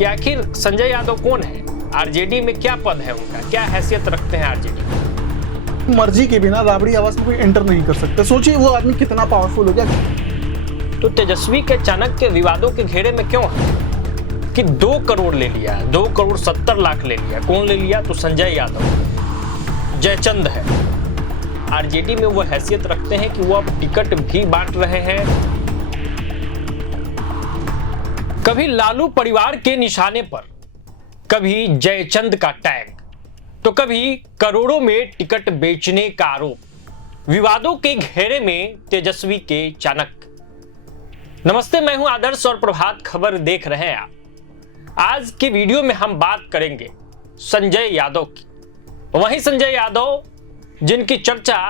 कि आखिर संजय यादव कौन है, आरजेडी में क्या पद है उनका, क्या हैसियत रखते हैं आरजेडी में। मर्जी के बिना राबड़ी आवास में कोई एंटर नहीं कर सकता। सोचिए वो आदमी कितना पावरफुल हो गया। तो तेजस्वी के चाणक्य विवादों के घेरे में क्यों है कि 2 करोड़ ले लिया, 2 करोड़ 70 लाख ले लिया। कौन ले लिया? तो संजय यादव, जयचंद है। आरजेडी में वो हैसियत रखते हैं कि वो अब टिकट भी बांट रहे हैं। कभी लालू परिवार के निशाने पर, कभी जयचंद का टैग, तो कभी करोड़ों में टिकट बेचने का आरोप। विवादों के घेरे में तेजस्वी के चाणक्य। नमस्ते, मैं हूं आदर्श और प्रभात खबर देख रहे हैं आप। आज के वीडियो में हम बात करेंगे संजय यादव की। वहीं संजय यादव जिनकी चर्चा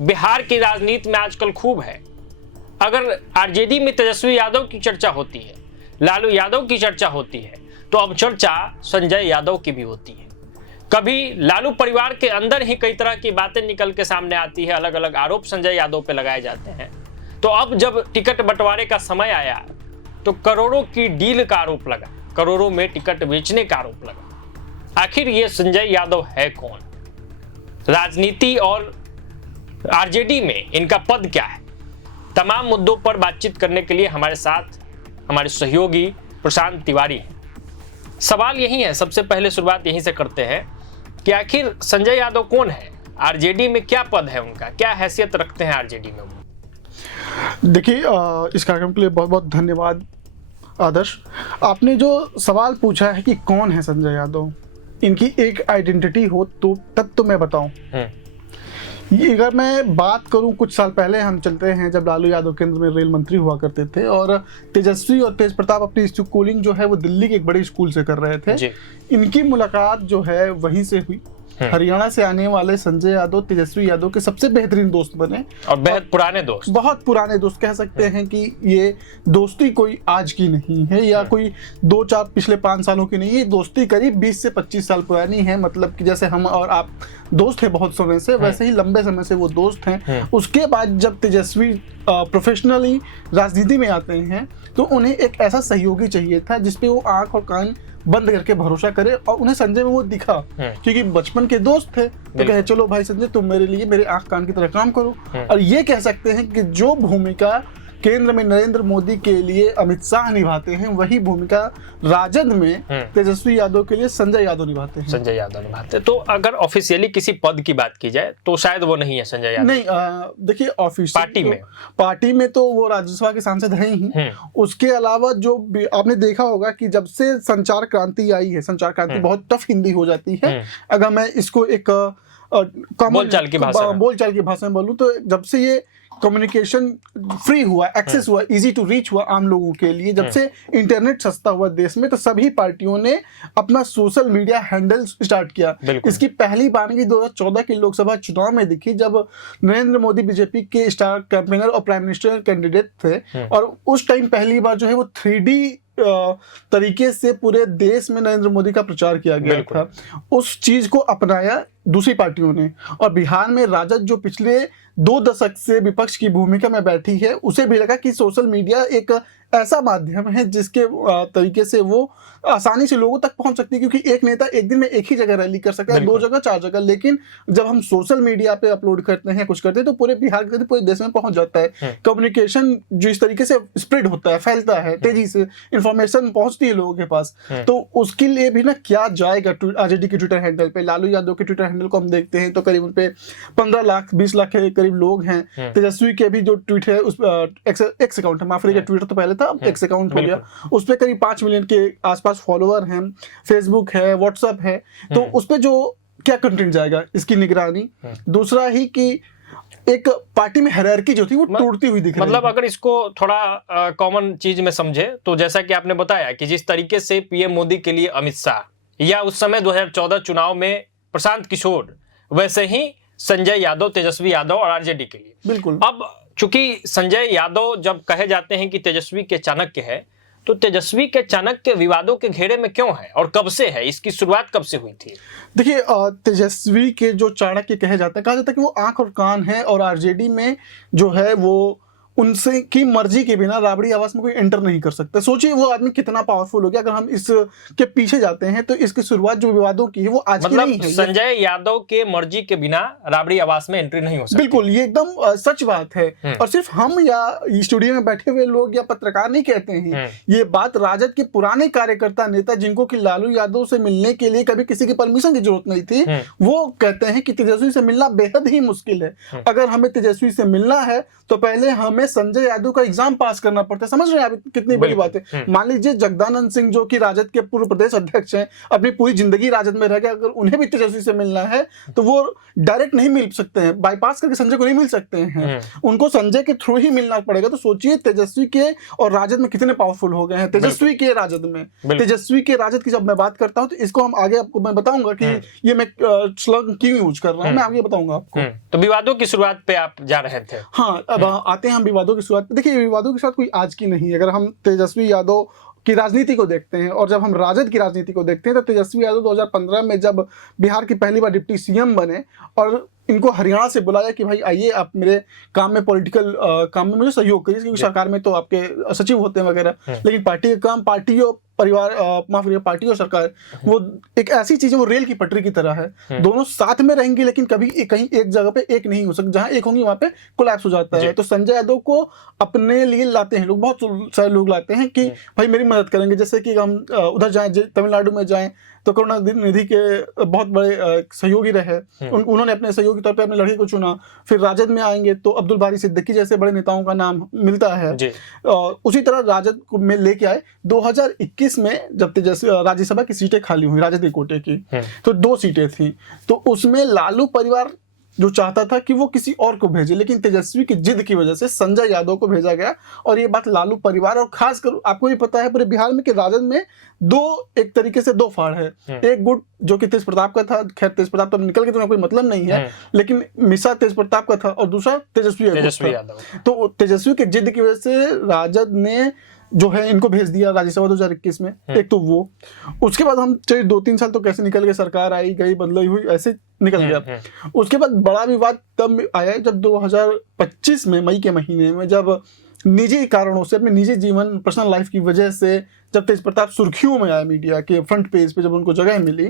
बिहार की राजनीति में आजकल खूब है। अगर आरजेडी में तेजस्वी यादव की चर्चा होती है, लालू यादव की चर्चा होती है, तो अब चर्चा संजय यादव की भी होती है। कभी लालू परिवार के अंदर ही कई तरह की बातें निकल के सामने आती है, अलग अलग आरोप संजय यादव पे लगाए जाते हैं। तो अब जब टिकट बंटवारे का समय आया तो करोड़ों की डील का आरोप लगा, करोड़ों में टिकट बेचने का आरोप लगा। आखिर ये संजय यादव है कौन, राजनीति और आरजेडी में इनका पद क्या है? तमाम मुद्दों पर बातचीत करने के लिए हमारे साथ हमारे सहयोगी प्रशांत तिवारी हैं। सवाल यही है, सबसे पहले शुरुआत यहीं से करते हैं कि आखिर संजय यादव कौन है, आरजेडी में क्या पद है उनका, क्या हैसियत रखते हैं आरजेडी में वो? देखिए, इस कार्यक्रम के लिए बहुत बहुत धन्यवाद आदर्श। आपने जो सवाल पूछा है कि कौन है संजय यादव, इनकी एक आइडेंटिटी हो तो तब तो मैं बताऊं। ये अगर मैं बात करूं, कुछ साल पहले हम चलते हैं जब लालू यादव केंद्र में रेल मंत्री हुआ करते थे और तेजस्वी और तेज प्रताप अपनी स्कूलिंग जो है वो दिल्ली के एक बड़े स्कूल से कर रहे थे। इनकी मुलाकात जो है वहीं से हुई। हरियाणा से आने वाले संजय यादव तेजस्वी यादव के सबसे बेहतरीन दोस्त बने और बेहद पुराने दोस्त, बहुत पुराने दोस्त कह सकते हैं कि ये दोस्ती कोई आज की नहीं है या कोई 2-4 पिछले 5 सालों की नहीं है। ये दोस्ती करीब 20 से 25 साल पुरानी है। मतलब कि जैसे हम और आप दोस्त हैं बहुत समय से, वैसे ही लंबे समय से वो दोस्त हैं। उसके बाद जब तेजस्वी प्रोफेशनली राजनीति में आते हैं तो उन्हें एक ऐसा सहयोगी चाहिए था जिसपे वो आंख और कान बंद करके भरोसा करे, और उन्हें संजय में वो दिखा क्योंकि बचपन के दोस्त थे। तो कहे चलो भाई संजय, तुम मेरे लिए मेरे आंख कान की तरह काम करो। और ये कह सकते हैं कि जो भूमिका केंद्र में नरेंद्र मोदी के लिए अमित शाह निभाते हैं, वही भूमिका राजद में तेजस्वी यादव के लिए संजय यादव निभाते हैं। संजय यादव निभाते हैं। तो अगर ऑफिशियली किसी पद की बात की जाए तो शायद वो नहीं है संजय यादव। नहीं, देखिए ऑफिशियल पार्टी में तो वो राज्यसभा के सांसद हैं ही। उसके अलावा जो आपने देखा होगा कि जब से संचार क्रांति आई है, संचार क्रांति बहुत टफ हिंदी हो जाती है। अगर मैं इसको एक बोलचाल की भाषा में बोलूं तो जब से ये कम्युनिकेशन फ्री हुआ, एक्सेस हुआ, इजी टू रीच हुआ आम लोगों के लिए, जब से इंटरनेट सस्ता हुआ देश में, तो सभी पार्टियों ने अपना सोशल मीडिया हैंडल स्टार्ट किया। इसकी पहली बारगी 2014 के लोकसभा चुनाव में दिखी जब नरेंद्र मोदी बीजेपी के स्टार कैंपेनर और प्राइम मिनिस्टर कैंडिडेट थे। और उस टाइम पहली बार जो है वो 3D तरीके से पूरे देश में नरेंद्र मोदी का प्रचार किया गया था। उस चीज को अपनाया दूसरी पार्टियों ने, और बिहार में राजद जो पिछले 2 दशक से विपक्ष की भूमिका में बैठी है, उसे भी लगा कि सोशल मीडिया एक ऐसा माध्यम है जिसके तरीके से वो आसानी से लोगों तक पहुंच सकती है। क्योंकि एक नेता एक दिन में एक ही जगह रैली कर सकता है, 2 जगह 4 जगह, लेकिन जब हम सोशल मीडिया पे अपलोड करते हैं, कुछ करते हैं, तो पूरे बिहार के पूरे देश में पहुंच जाता है। कम्युनिकेशन जो इस तरीके से स्प्रेड होता है, फैलता है, तेजी से इंफॉर्मेशन पहुंचती है लोगों के पास। तो उसके लिए भी ना क्या जाएगा आरजेडी के ट्विटर हैंडल पे। लालू यादव के ट्विटर हैंडल को हम देखते हैं तो करीब उन पे 15 लाख 20 लाख के करीब लोग हैं। तेजस्वी के भी जो ट्वीट है, उस एक्स अकाउंट है, माफ करिएगा, ट्विटर तो पहले था, अब एक्स अकाउंट हो गया, उस पे करीब 5 मिलियन के आसपास फॉलोअर हैं। फेसबुक है, व्हाट्सएप है, तो उस पे जो क्या कंटेंट जाएगा, इसकी निगरानी। दूसरा ही कि एक पार्टी में हायरार्की जो थी वो टूटती हुई दिख रही है। मतलब अगर इसको थोड़ा कॉमन चीज में समझे तो जैसा कि आपने बताया कि जिस तरीके से पीएम मोदी के लिए अमित शाह या उस समय 2014 चुनाव में प्रशांत किशोर, वैसे ही संजय यादव, तेजस्वी यादव और आरजेडी के लिए। बिल्कुल। अब चूंकि संजय यादव जब कहे जाते हैं कि तेजस्वी के चाणक्य है, तो तेजस्वी के चाणक्य विवादों के घेरे में क्यों है और कब से है, इसकी शुरुआत कब से हुई थी? देखिए, तेजस्वी के जो चाणक्य कहे जाते हैं, कहा जाता है कि वो आंख और कान है, और आरजेडी में जो है वो उनसे की मर्जी के बिना राबड़ी आवास में कोई एंटर नहीं कर सकता। सोचिए वो आदमी कितना पावरफुल हो गया। अगर हम इसके पीछे जाते हैं तो इसकी शुरुआत जो विवादों की है वो आज की नहीं है। संजय यादव के मर्जी के बिना राबड़ी आवास में एंट्री नहीं हो सकती। बिल्कुल, ये एकदम सच बात है। और सिर्फ हम या स्टूडियो में बैठे हुए लोग या पत्रकार नहीं कहते हैं, ये बात राजद के पुराने कार्यकर्ता नेता जिनको कि लालू यादव से मिलने के लिए कभी किसी की परमिशन की जरूरत नहीं थी, वो कहते हैं कि तेजस्वी से मिलना बेहद ही मुश्किल है। अगर हमें तेजस्वी से मिलना है तो पहले हमें संजय यादव का एग्जाम पास करना पड़ता है। समझ रहे हैं आप कितनी बड़ी बात है। मान लीजिए जगदानंद सिंह जो कि राजद के पूर्व प्रदेश अध्यक्ष हैं, अपनी पूरी जिंदगी राजद में रह गए, अगर उन्हें भी तेजस्वी से मिलना है तो वो डायरेक्ट नहीं मिल सकते हैं, बाईपास करके संजय को नहीं मिल सकते हैं, उनको संजय के थ्रू ही मिलना पड़ेगा। तो सोचिए तेजस्वी के और राजद में कितने पावरफुल हो गए हैं। तेजस्वी के राजद में, तेजस्वी के राजद की जब मैं बात करता हूं तो इसको हम आगे आपको मैं बताऊंगा कि ये मैं स्लग क्यों यूज कर रहा हूं, मैं आगे बताऊंगा आपको। तो विवादों की शुरुआत पे आप जा रहे थे। हाँ, अब आते हैं हम विवादों की शुरुआत। देखिए, विवादों की शुरुआत कोई आज की नहीं। अगर हम तेजस्वी यादव की राजनीति को देखते हैं और जब हम राजद की राजनीति को देखते हैं तो तेजस्वी यादव 2015 में जब बिहार की पहली बार डिप्टी सीएम बने और इनको हरियाणा से बुलाया कि भाई आइए आप मेरे काम में पॉलिटिकल काम में मुझे सहयोग करिए, क्योंकि सरकार में तो आपके सचिव होते हैं वगैरह, लेकिन पार्टी का काम, पार्टी और परिवार, माफ करिए, पार्टी और सरकार वो एक ऐसी चीज है, वो रेल की पटरी की तरह है। दोनों साथ में रहेंगी लेकिन कभी कहीं एक जगह पे एक नहीं हो सकती। जहां एक होंगी वहां पे कोलैप्स हो जाता है। तो संजय यादव को अपने लिए लाते हैं लोग, बहुत सारे लोग लाते हैं कि भाई मेरी मदद करेंगे। जैसे कि हम उधर जाएं, तमिलनाडु में जाएं तो करुणानिधि के बहुत बड़े सहयोगी रहे, उन्होंने अपने सहयोगी तौर पे अपने लड़के को चुना। फिर राजद में आएंगे तो अब्दुल बारी सिद्दीकी जैसे बड़े नेताओं का नाम मिलता है। उसी तरह राजद को में लेके आए 2021 में जब तेजस्वी राज्यसभा की सीटें खाली हुई राजद के कोटे की, तो 2 सीटें थी, तो उसमें लालू परिवार जो चाहता था कि वो किसी और को भेजे, लेकिन तेजस्वी की जिद की वजह से संजय यादव को भेजा गया। और ये बात लालू परिवार और खासकर आपको भी पता है पूरे बिहार में कि राजद में एक तरीके से 2 फाड़ है। एक गुट जो कि तेज प्रताप का था, खैर तेज प्रताप तो निकल के तो कोई मतलब नहीं है, लेकिन मिसा तेज प्रताप का था, और दूसरा तेजस्वी यादव। तो तेजस्वी की जिद की वजह से राजद ने जो है इनको भेज दिया राज्यसभा 2021 में। एक तो वो, उसके बाद हम 2-3 साल तो कैसे निकल गए, सरकार आई गई बदलाई हुई, ऐसे निकल गया। उसके बाद बड़ा विवाद तब आया जब 2025 में मई के महीने में, जब निजी कारणों से, अपने निजी जीवन, पर्सनल लाइफ की वजह से जब तेज प्रताप सुर्खियों में आया मीडिया के फ्रंट पेज पे, जब उनको जगह मिली,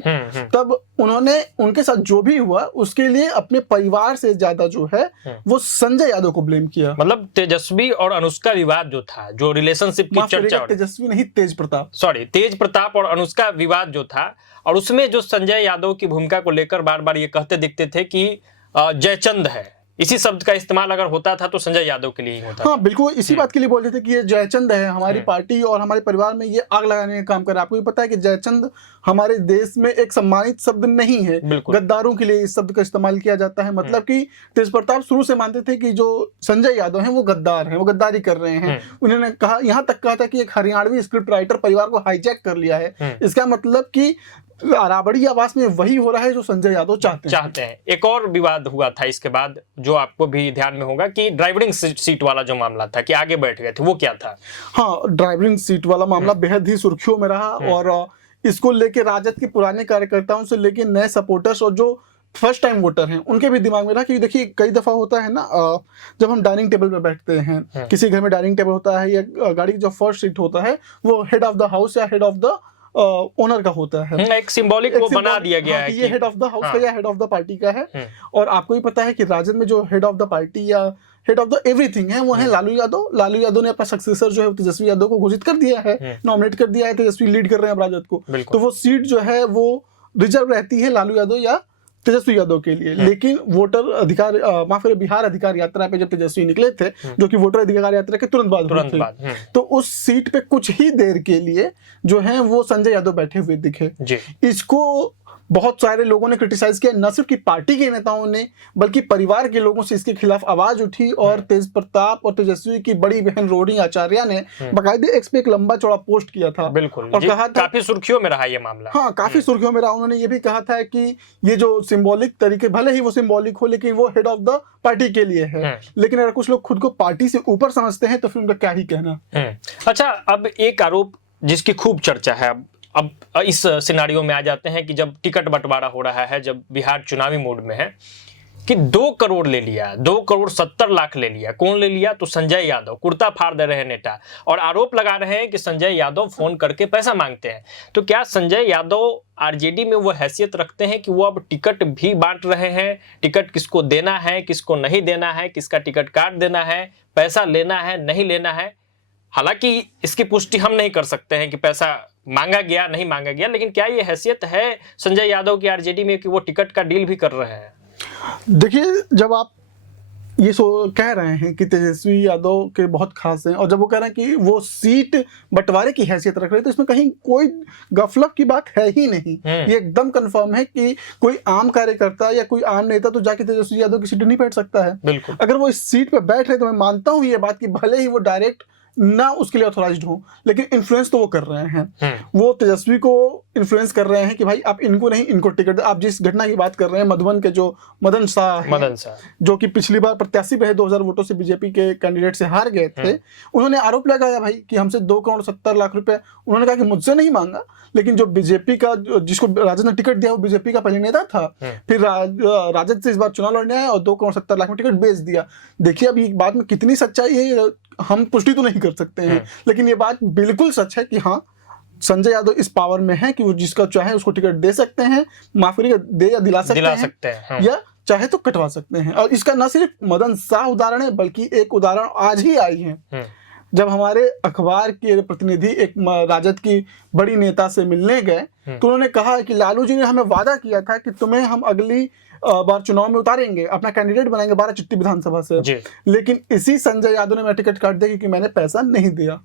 तब उन्होंने उनके साथ जो भी हुआ उसके लिए अपने परिवार से ज्यादा जो है वो संजय यादव को ब्लेम किया। मतलब तेजस्वी और अनुष्का विवाद जो था, जो रिलेशनशिप की चर्चा, तेजस्वी नहीं तेज प्रताप, सॉरी तेज प्रताप और अनुष्का विवाद जो था, और उसमें जो संजय यादव की भूमिका को लेकर बार बार ये कहते दिखते थे कि जयचंद है, इसी शब्द का इस्तेमाल अगर होता था तो संजय यादव के लिए ही होता। हाँ बिल्कुल, इसी बात के लिए बोलते थे कि ये जयचंद है, हमारी पार्टी और हमारे परिवार में ये आग लगाने का काम कर रहा है। आपको भी पता है कि जयचंद हमारे देश में एक सम्मानित शब्द नहीं है, गद्दारों के लिए इस शब्द का इस्तेमाल किया जाता है। मतलब कि तेज प्रताप शुरू से मानते थे कि जो संजय यादव हैं वो गद्दार हैं, वो गद्दारी कर रहे हैं। उन्होंने कहा, यहाँ तक कहा था कि एक हरियाणवी स्क्रिप्ट राइटर परिवार को हाईजैक कर लिया है। इसका मतलब कि राबड़ी आवास में वही हो रहा है जो संजय यादव चाहते हैं। एक और विवाद हुआ था इसके बाद, जो आपको भी ध्यान में होगा, कि ड्राइविंग सीट वाला जो मामला था कि आगे बैठ गए थे, वो क्या था? हाँ, ड्राइविंग सीट वाला मामला बेहद ही सुर्खियों में रहा, और इसको लेके राजद के पुराने कार्यकर्ताओं से लेके नए सपोर्टर्स और जो फर्स्ट टाइम वोटर हैं उनके भी दिमाग में रहा। कि देखिए कई दफा होता है ना, जब हम डाइनिंग टेबल पे बैठते हैं, किसी घर में डाइनिंग टेबल होता है, या गाड़ी की जो फर्स्ट सीट होता है वो हेड ऑफ द हाउस या हेड ऑफ द ओनर का होता है। एक सिंबॉलिक वो बना दिया गया है कि ये हेड ऑफ द हाउस का या हेड ऑफ द पार्टी का है। और आपको भी पता है कि राजद में जो हेड ऑफ द पार्टी या हेड ऑफ द एवरीथिंग है वो है लालू यादव। लालू यादव ने अपना सक्सेसर जो है तेजस्वी यादव को घोषित कर दिया है, नॉमिनेट कर दिया है। तेजस्वी लीड कर रहे हैं राजद को, तो वो सीट जो है वो रिजर्व रहती है लालू यादव या तेजस्वी यादव के लिए। लेकिन वोटर अधिकार, माफ करिए, बिहार अधिकार यात्रा पे जब तेजस्वी निकले थे, जो कि वोटर अधिकार यात्रा के तुरंत बाद तो उस सीट पे कुछ ही देर के लिए जो है वो संजय यादव बैठे हुए दिखे। इसको बहुत सारे लोगों ने क्रिटिसाइज किया, न सिर्फ कि पार्टी के नेताओं ने बल्कि परिवार के लोगों से इसके खिलाफ आवाज उठी। और तेज प्रताप और तेजस्वी की बड़ी बहन रोहिणी आचार्य ने बाकायदे एक्स पे एक लंबा चौड़ा पोस्ट किया था। बिल्कुल, और कहा था, काफी सुर्खियों में रहा ये मामला। हाँ, काफी सुर्खियों में रहा। उन्होंने ये भी कहा था कि ये जो सिंबॉलिक तरीके, भले ही वो सिंबॉलिक हो, लेकिन वो हेड ऑफ द पार्टी के लिए है। लेकिन अगर कुछ लोग खुद को पार्टी से ऊपर समझते हैं तो फिर उनका क्या ही कहना। अच्छा, अब एक आरोप जिसकी खूब चर्चा है, अब इस सिनारियो में आ जाते हैं कि जब टिकट बंटवारा हो रहा है, जब बिहार चुनावी मोड में है, कि 2 करोड़ ले लिया, 2,70,00,000 ले लिया। कौन ले लिया? तो संजय यादव, कुर्ता फाड़ दे रहे हैं नेता, और आरोप लगा रहे हैं कि संजय यादव फोन करके पैसा मांगते हैं। तो क्या संजय यादव आरजेडी में वो हैसियत रखते हैं कि वो अब टिकट भी बांट रहे हैं? टिकट किसको देना है, किसको नहीं देना है, किसका टिकट काट देना है, पैसा लेना है, नहीं लेना है? हालांकि इसकी पुष्टि हम नहीं कर सकते हैं कि पैसा मांगा गया नहीं मांगा गया, लेकिन क्या ये हैसियत है संजय यादव की आरजेडी में कि वो टिकट का डील भी कर रहे हैं? देखिए, जब आप ये कह रहे हैं कि तेजस्वी यादव के बहुत खास हैं, और जब वो कह रहे हैं कि वो सीट बंटवारे की हैसियत रख रहे हैं, तो इसमें कहीं कोई गफलत की बात है ही नहीं। ये एकदम कंफर्म है कि कोई आम कार्यकर्ता या कोई आम नेता तो जाके तेजस्वी यादव की सीट नहीं बैठ सकता है। बिल्कुल। अगर वो इस सीट पे बैठ रहे तो मैं मानता हूँ ये बात कि भले ही वो डायरेक्ट ना उसके लिए ऑथोराइज्ड हो, लेकिन इन्फ्लुएंस तो वो कर रहे हैं। वो तेजस्वी को इन्फ्लुएंस कर रहे हैं कि भाई आप इनको नहीं, इनको टिकट। आप जिस घटना की बात कर रहे हैं, मधुबन के जो मदन शाह हैं, जो कि पिछली बार प्रत्याशी रहे 2000 वोटों से बीजेपी के कैंडिडेट से हार गए थे, उन्होंने आरोप लगाया भाई कि हमसे 2,70,00,000 रुपए। उन्होंने कहा कि मुझसे नहीं मांगा, लेकिन जो बीजेपी का, जिसको राजद ने टिकट दिया वो बीजेपी का पहले नेता था, फिर राजद से इस बार चुनाव लड़ने आया और 2,70,00,000 में टिकट बेच दिया। देखिए अब ये बात में कितनी सच्चाई है हम पुष्टि तो नहीं कर सकते हैं, लेकिन ये बात बिल्कुल सच है कि हाँ, संजय यादव इस पावर में है कि वो जिसका चाहे उसको टिकट दे सकते हैं, माफी दे या दिला सकते हैं। या चाहे तो कटवा सकते हैं। और इसका न सिर्फ मदन शाह उदाहरण है, बल्कि एक उदाहरण आज ही आई है। जब हमारे अखबार के प्रतिनिधि एक राजद की बड़ी नेता से मिलने गए, तो उन्होंने कहा कि लालू जी ने हमें वादा किया था कि तुम्हें हम अगली बार चुनाव में उतारेंगे, अपना कैंडिडेट बनाएंगे 12 चिट्ठी विधानसभा से, लेकिन इसी संजय यादव ने मेरा टिकट काट दिया क्योंकि मैंने पैसा नहीं दिया।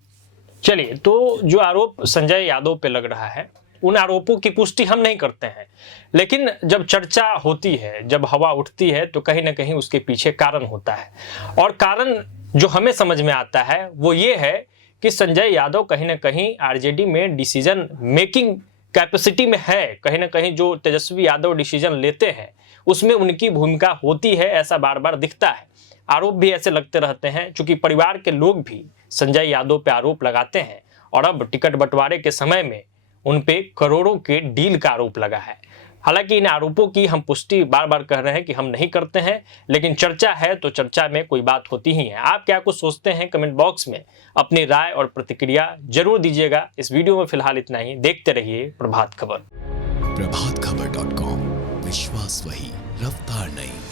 चलिए, तो जो आरोप संजय यादव पे लग रहा है, उन आरोपों की पुष्टि हम नहीं करते हैं, लेकिन जब चर्चा होती है, जब हवा उठती है, तो कहीं ना कहीं उसके पीछे कारण होता है। और कारण जो हमें समझ में आता है वो ये है कि संजय यादव कहीं ना कहीं आरजेडी में डिसीजन मेकिंग कैपेसिटी में है। कहीं ना कहीं जो तेजस्वी यादव डिसीजन लेते हैं उसमें उनकी भूमिका होती है, ऐसा बार बार दिखता है। आरोप भी ऐसे लगते रहते हैं, चूंकि परिवार के लोग भी संजय यादव पे आरोप लगाते हैं, और अब टिकट बंटवारे के समय में उन पे करोड़ों के डील का आरोप लगा है। हालांकि इन आरोपों की हम पुष्टि बार बार कह रहे हैं कि हम नहीं करते हैं, लेकिन चर्चा है तो चर्चा में कोई बात होती ही है। आप क्या कुछ सोचते हैं? कमेंट बॉक्स में अपनी राय और प्रतिक्रिया जरूर दीजिएगा। इस वीडियो में फिलहाल इतना ही। देखते रहिए प्रभात खबर। प्रभातखबर.com, विश्वास वही, रफ्तार नहीं।